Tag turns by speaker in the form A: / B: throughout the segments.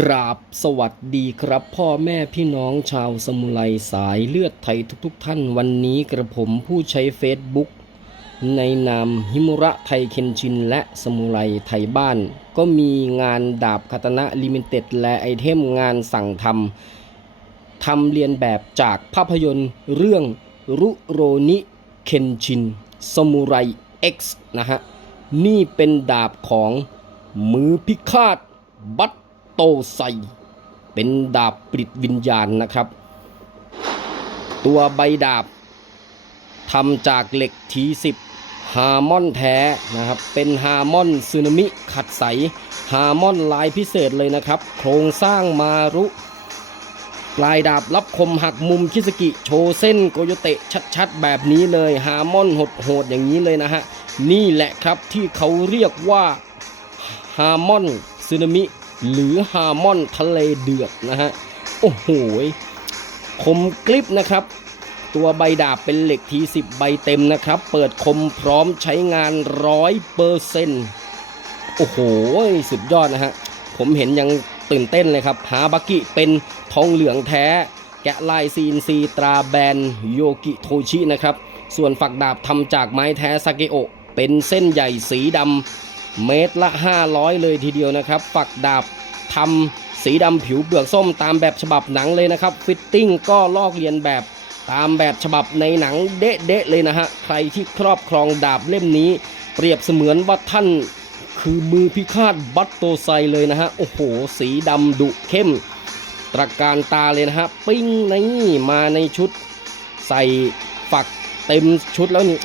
A: กราบสวัสดีครับ พ่อแม่พี่น้องชาวสมุไรสายเลือดไทยทุกๆทท่านวันนี้กระผมผู้ใช้เฟซบุ๊กในนามฮิมุระไทยเคนชิน และสมุไรไทยบ้าน ก็มีงานดาบคาตนะลิมิเต็ดและไอเทมงานสั่งทำทำเรียนแบบจากภาพยนตร์เรื่องรุโรนิเคนชินสมุไร X นะฮะ นี่เป็นดาบของมือพิฆาตบัต โตไซ เป็นดาบปลิดวิญญาณนะครับ ตัวใบดาบทำจากเหล็กทีสิบฮาร์มอนแท้นะครับ เป็นฮาร์มอนซึนามิขัดใสฮาร์มอนลายพิเศษเลยนะครับ โครงสร้างมารุปลายดาบรับคมหักมุมคิสกิโชเส้นโกโยเตะชัดๆ แบบนี้เลยฮาร์มอนโหดๆอย่างนี้เลยนะฮะ นี่แหละครับที่เขาเรียกว่าฮาร์มอนซึนามิ หรือฮาร์มอนทะเลเดือดนะฮะ โอ้โหคมกริบนะครับ ตัวใบดาบเป็นเหล็กทีสิบใบเต็มนะครับ เปิดคมพร้อมใช้งานร้อยเปอร์เซ็นต์โอ้โห สุดยอดนะฮะ ผมเห็นยังตื่นเต้นเลยครับฮาบากิเป็นทองเหลืองแท้ แกะลายซีนซีตราแบรนด์โยกิโทชินะครับ ส่วนฝักดาบทำจากไม้แท้ซาเกโอเป็นเส้นใหญ่สีดำ เมตรละ 500 เลยทีเดียวนะครับฝักดาบทำสีดำผิวเปลือกส้มตามแบบฉบับหนังเลยนะครับ ฟิตติ้งก็ลอกเลียนแบบตามแบบฉบับในหนังเด๊ะๆเลยนะฮะ ใครที่ครอบครองดาบเล่มนี้ เปรียบเสมือนว่าท่านคือมือพิฆาตบัตโตไซเลยนะฮะ โอ้โห สีดำดุเข้ม ตระการตาเลยนะฮะ ปิ้งนี่มาในชุดใส่ฝัก เต็มชุดแล้วนี่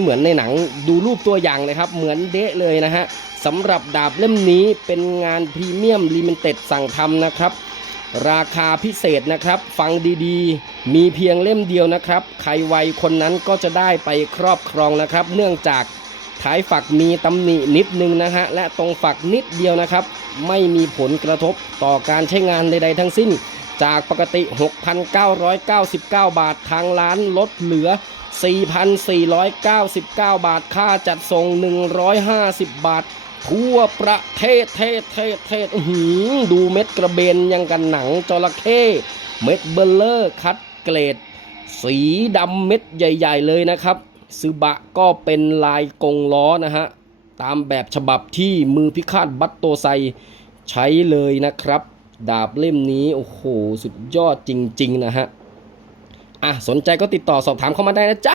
A: เหมือนในหนังดูรูปตัวอย่างเลยครับ เหมือนเดะเลยนะฮะสำหรับดาบเล่มนี้เป็นงานพรีเมียมลิมิเต็ดสั่งทำนะครับ ราคาพิเศษนะครับ ฟังดีๆ มีเพียงเล่มเดียวนะครับ ใครไวคนนั้นก็จะได้ไปครอบครองนะครับ เนื่องจากท้ายฝักมีตำหนินิดนึงนะฮะและตรงฝักนิดเดียวนะครับ ไม่มีผลกระทบต่อการใช้งานใดๆทั้งสิ้น จากปกติ 6,999 บาท ทางร้านลดเหลือ 4,499 บาท ค่าจัดส่ง 150 บาท ทั่วประเทศเทศเทศเทศหืดูเม็ดกระเบนยังกันหนังจระเข้เม็ดเบลเลอร์คัดเกรด สีดำเม็ดใหญ่ ๆ เลยนะครับซึบะก็เป็นลายกงล้อนะฮะ ตามแบบฉบับที่มือพิฆาตบัตโตไซ ใช้เลยนะครับ ดาบเล่มนี้โอ้โห สุดยอดจริง ๆ นะฮะ อะ สนใจก็ติดต่อสอบถามเข้ามาได้นะจ๊ะ